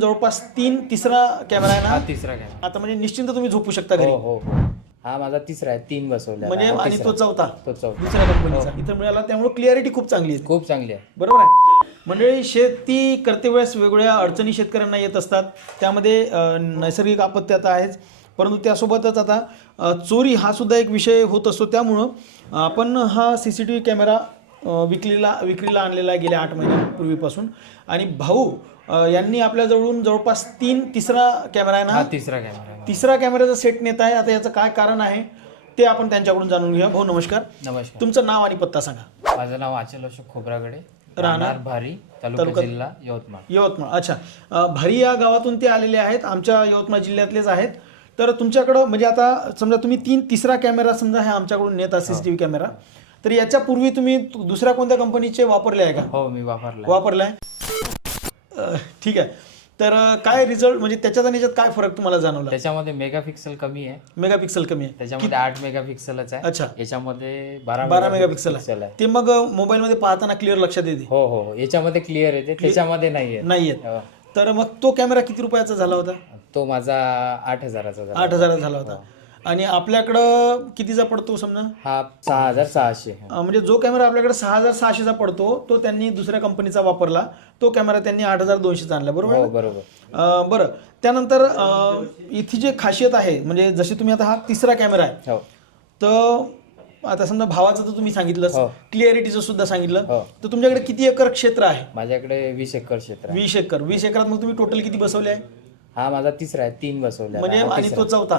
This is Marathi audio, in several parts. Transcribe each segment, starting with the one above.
जवळपास तिसरा कॅमेरा आहे ना? तिसरा कॅमेरा. आता म्हणजे निश्चिंत तुम्ही झोपू शकता घरी. हो हो हो. हा माझा तिसरा आहे, 3 बसवले म्हणजे आणि तो चौथा चौथा दुसऱ्या कंपनीचा इथं मिळाला, त्यामुळे क्लिअरिटी खूप चांगली आहे. खूप चांगली आहे. बरोबर आहे. मंडळी, शेती करते वेळेस वेगवेगळ्या अडचणी शेतकऱ्यांना येत असतात. त्यामध्ये नैसर्गिक आपत्ती आता आहेच, परंतु त्यासोबतच आता चोरी हा सुद्धा एक विषय होत असतो. त्यामुळं आपण हा CCTV कॅमेरा विक्रीला आणलेला आहे गेल्या 8 महिन्यांपूर्वीपासून. आणि भाऊ यांनी आपल्याजवळून जवळपास तिसरा कॅमेरा आहे ना? तिसरा कॅमेरा. तिसरा कॅमेराचा सेट नेत आहे. आता याचं काय कारण आहे ते आपण त्यांच्याकडून जाणून घेऊया. भाऊ नमस्कार. नमस्कार. तुमचं नाव आणि पत्ता सांगा. माझं नाव अचल अशोक खोब्रागडे, राहणार भारी, तालुका जिल्हा यवतमाळ. अच्छा, भारी या गावातून ते आलेले आहेत, आमच्या यवतमाळ जिल्ह्यातलेच आहेत. तर तुमच्याकडं म्हणजे आता समजा तुम्ही तिसरा कॅमेरा समजा हे आमच्याकडून नेत आहे CCTV कॅमेरा, तर याच्यापूर्वी तुम्ही दुसऱ्या कोणत्या कंपनीचे वापरले आहे का? हो, मी वापरलाय. ठीक आहे. तर काय रिझल्ट म्हणजे त्याच्यात आणि याच्यात काय फरक तुम्हाला जाणवला? त्याच्यामध्ये मेगापिक्सल कमी आहे. मेगापिक्सल कमी आहे. त्याच्यामध्ये 8 मेगापिक्सलच आहे. अच्छा. याच्यामध्ये 12 मेगापिक्सल आहे. ते मग मोबाईलमध्ये पाहताना क्लिअर लक्षात येते. हो हो, याच्यामध्ये क्लिअर येते, त्याच्यामध्ये नाही येत. तर मग तो कॅमेरा किती रुपयाचा झाला होता? तो माझा 8,000चा झाला. 8,000 झाला होता. आणि आपल्याकडं कितीचा पडतो समजा? हा 6,600. म्हणजे जो कॅमेरा आपल्याकडे 6,600चा पडतो तो त्यांनी दुसऱ्या कंपनीचा वापरला, तो कॅमेरा त्यांनी 8,200चा आणला. बरोबर? हो बरोबर. बरं, त्यानंतर इथे जे खासियत आहे म्हणजे जशी तुम्ही आता हा तिसरा कॅमेरा आहे, तर आता समजा भावाचं तर तुम्ही सांगितलं, क्लिअरिटीचं सुद्धा सांगितलं, तर तुमच्याकडे किती एकर क्षेत्र आहे? माझ्याकडे 20 एकर क्षेत्र. 20 एकर. 20 एकरात मग तुम्ही टोटल किती बसवले आहे? हा माझा तिसरा आहे, 3 बसवले म्हणजे आणि तो चौथा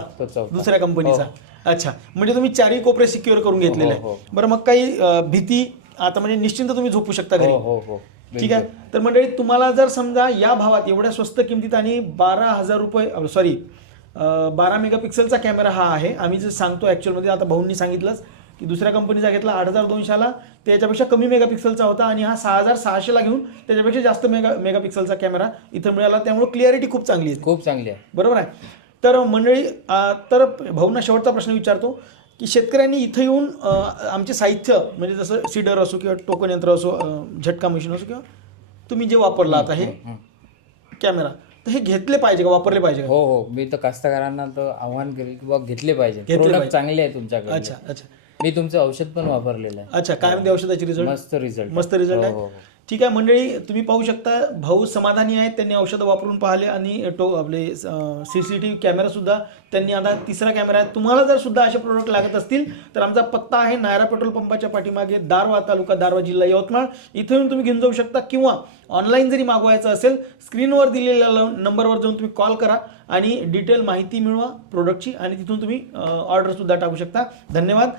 दुसऱ्या कंपनीचा. अच्छा, म्हणजे तुम्ही 4ही कोपरे सिक्युअर करून घेतलेले आहे. बरं, मग काही भीती आता म्हणजे निश्चिंत तुम्ही झोपू शकता घरी. हो. ठीक आहे. तर मंडळी, तुम्हाला जर समजा या भावात एवढ्या स्वस्त किमतीत आणि 12,000 रुपये 12 मेगापिक्सलचा कॅमेरा हा आहे. आम्ही जे सांगतो ॲक्च्युअलमध्ये आता भाऊंनी सांगितलंच की दुसऱ्या कंपनीचा घेतला 8,200ला, त्याच्यापेक्षा कमी मेगापिक्सलचा होता, आणि हा 6,600ला घेऊन त्याच्यापेक्षा जास्त मेगापिक्सलचा कॅमेरा इथं मिळाला. त्यामुळे क्लिअरिटी खूप चांगली आहे. बरोबर आहे. तर मंडळी, तर भाऊंना शेवटचा प्रश्न विचारतो की शेतकऱ्यांनी इथं येऊन आमचे साहित्य म्हणजे जसं सीडर असो किंवा टोकन यंत्र असो, झटका मशीन असो, किंवा तुम्ही जे वापरला आता हे कॅमेरा, तर हे घेतले पाहिजे का, वापरले पाहिजे का? हो, मी तर कास्तकारांना तर आव्हान करेल की बाबा घेतले पाहिजे. प्रोडक्ट चांगले आहे तुमच्याकडे. अच्छा. मी तुमचं औषध पण वापरलेलं आहे. अच्छा, काय म्हणते औषधाची रिझल्ट? मस्त रिझल्ट आहे. ठीक आहे मंडळी, तुम्ही पाहू शकता भाऊ समाधानी आहेत. त्यांनी औषधं वापरून पाहिले आणि आपले CCTV कॅमेरा सुद्धा त्यांनी आता तिसरा कॅमेरा आहे. तुम्हाला जर सुद्धा असे प्रोडक्ट लागत असतील तर आमचा पत्ता आहे नायरा पेट्रोल पंपाच्या पाठीमागे, दारवा तालुका, दारवा जिल्हा यवतमाळ. इथे येऊन तुम्ही घेऊन जाऊ शकता, किंवा ऑनलाईन जरी मागवायचं असेल स्क्रीनवर दिलेल्या नंबरवर जाऊन तुम्ही कॉल करा आणि डिटेल माहिती मिळवा प्रोडक्टची, आणि तिथून तुम्ही ऑर्डर सुद्धा टाकू शकता. धन्यवाद.